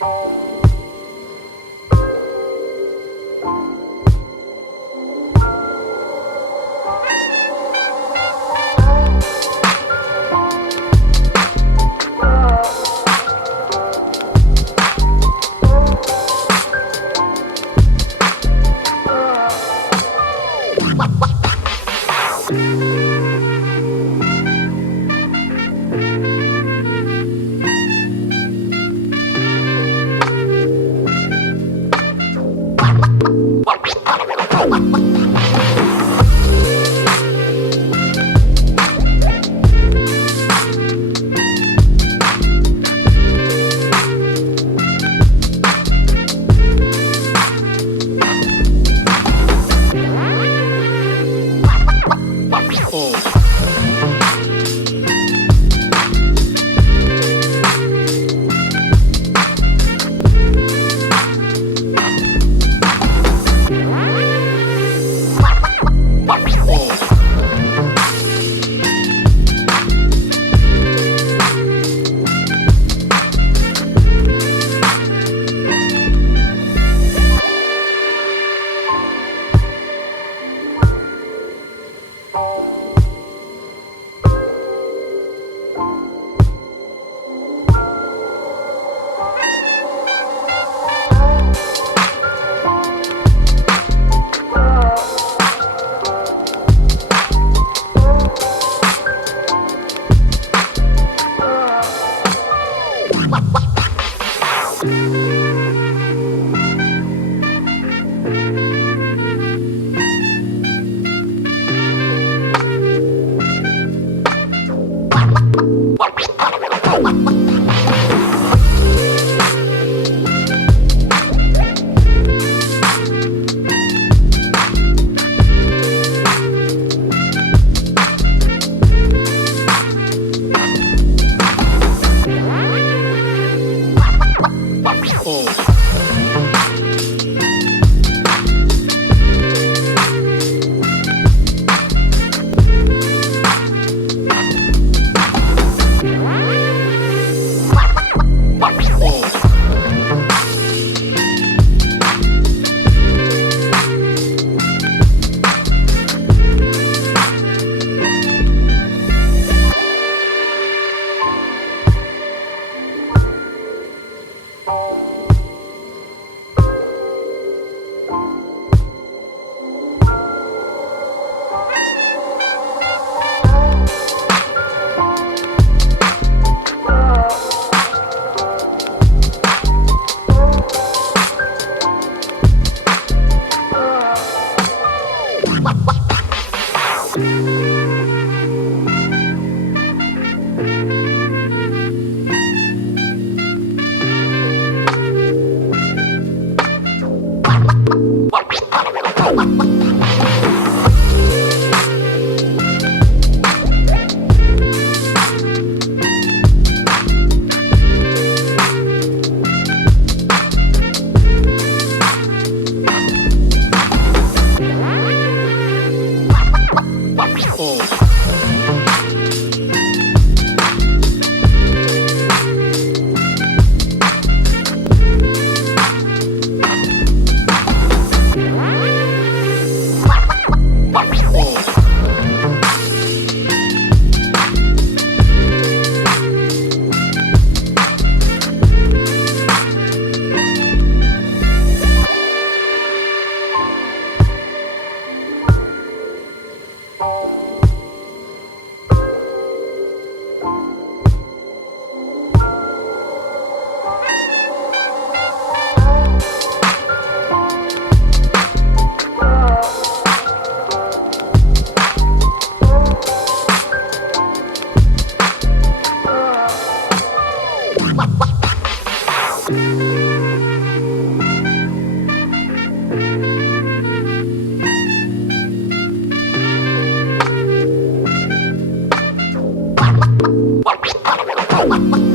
Oh. Wow. What?